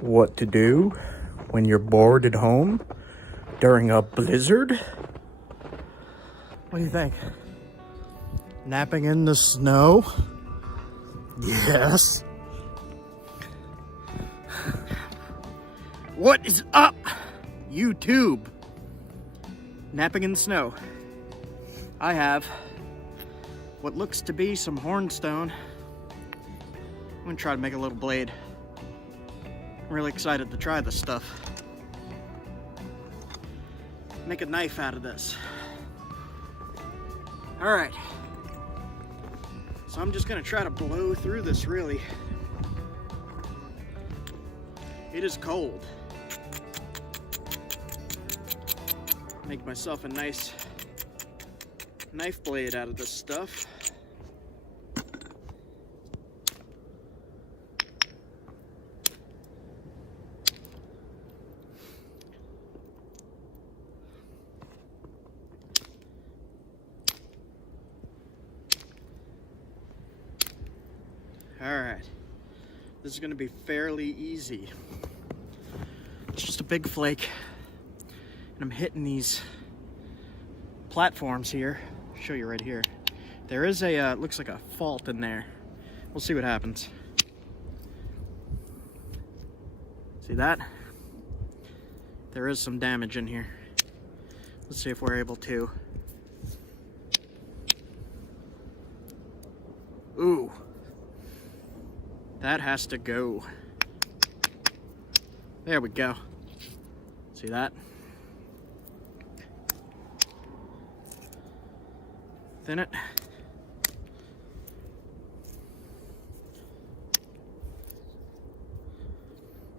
What to do when you're bored at home during a blizzard? What do you think? Napping in the snow? Yes. What is up, YouTube? Napping in the snow. I have what looks to be some hornstone. I'm gonna try to make a little blade. I'm really excited to try this stuff. Make a knife out of this. All right. So I'm just gonna try to blow through this, really. It is cold. Make myself a nice knife blade out of this stuff. Alright, this is going to be fairly easy. It's just a big flake, and I'm hitting these platforms here. I'll show you right here. There is a, looks like a fault in there. We'll see what happens. See that? There is some damage in here. Let's see if we're able to. Ooh. That has to go. There we go. See that? Thin it.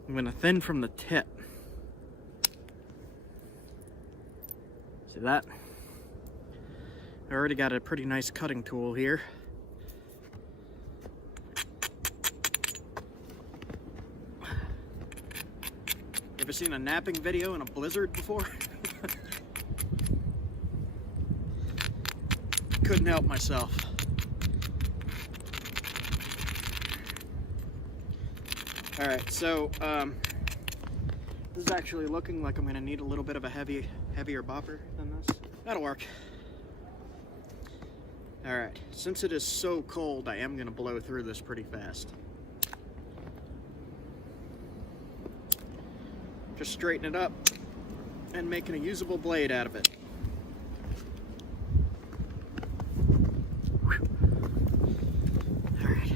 I'm gonna thin from the tip. See that? I already got a pretty nice cutting tool here. Ever seen a napping video in a blizzard before? Couldn't help myself. Alright, so this is actually looking like I'm gonna need a little bit of a heavier bopper than this. That'll work. Alright, since it is so cold, I am gonna blow through this pretty fast. Just straighten it up and making a usable blade out of it. Alright.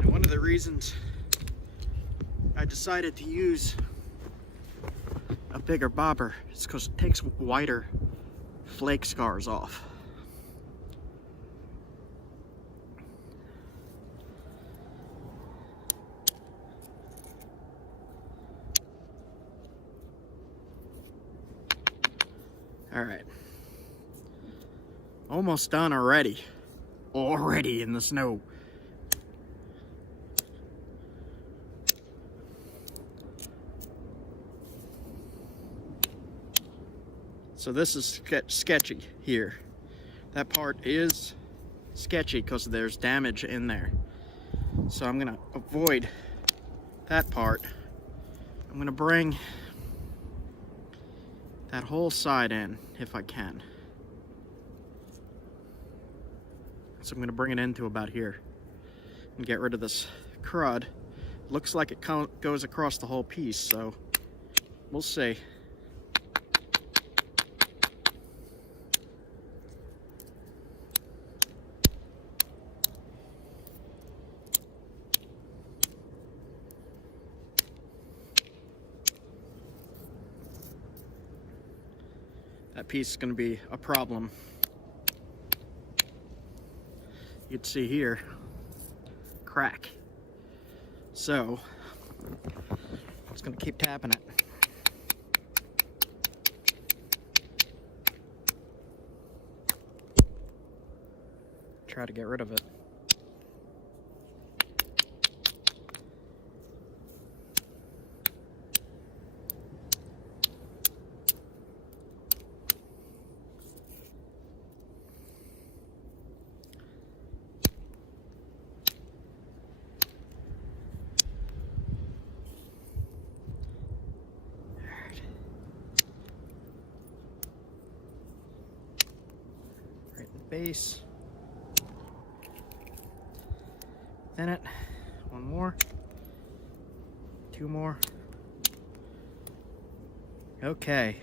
And one of the reasons I decided to use a bigger bobber is because it takes wider flake scars off. All right, almost done already. Already in the snow. So this is sketchy here. That part is sketchy because there's damage in there. So I'm gonna avoid that part. I'm gonna bring that whole side in if I can. So I'm gonna bring it into about here and get rid of this crud. Looks like it goes across the whole piece, so we'll see. That piece is going to be a problem. You'd see here, crack. So, I'm just going to keep tapping it. Try to get rid of it. base. Thin it. One more. Two more. Okay.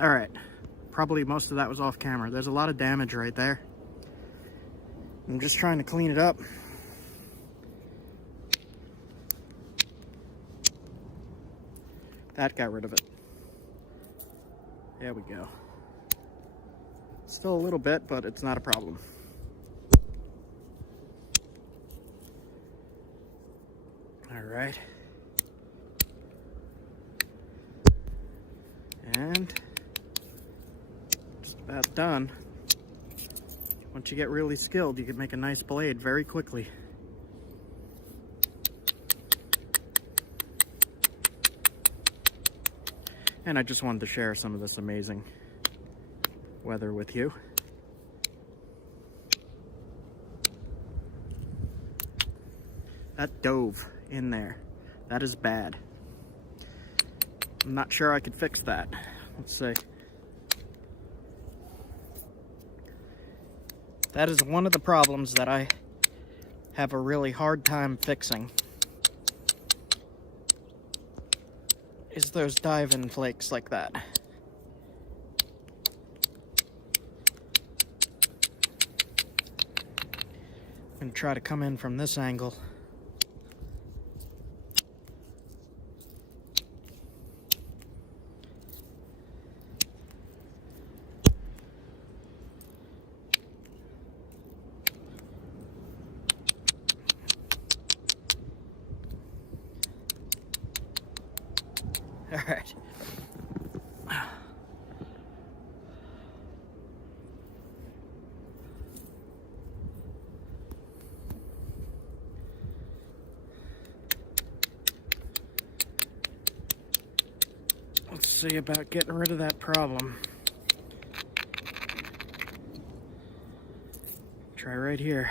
All right. Probably most of that was off camera. There's a lot of damage right there. I'm just trying to clean it up. That got rid of it. There we go. Still a little bit, but it's not a problem. All right. And just about done. Once you get really skilled, you can make a nice blade very quickly. And I just wanted to share some of this amazing weather with you. That dove in there. That is bad. I'm not sure I could fix that. Let's see. That is one of the problems that I have a really hard time fixing. Is those dive-in flakes like that. I'm gonna try to come in from this angle. All right. Let's see about getting rid of that problem. Try right here.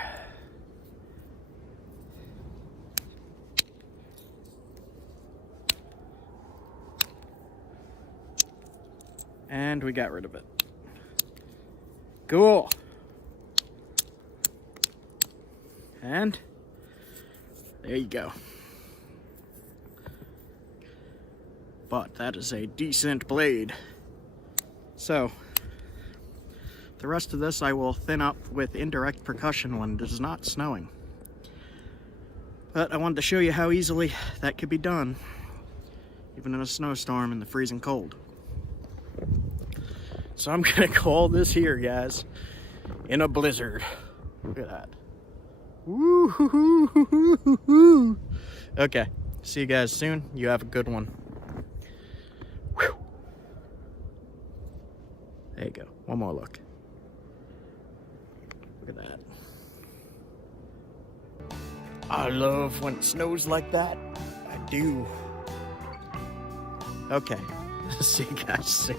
And we got rid of it. Cool. And there you go. But that is a decent blade. So the rest of this I will thin up with indirect percussion when it is not snowing. But I wanted to show you how easily that could be done, even in a snowstorm in the freezing cold. So I'm gonna call this here, guys, in a blizzard. Look at that. Woo-hoo-hoo-hoo-hoo-hoo. Okay, see you guys soon. You have a good one. Whew. There you go. One more look. Look at that. I love when it snows like that. I do. Okay, see you guys soon.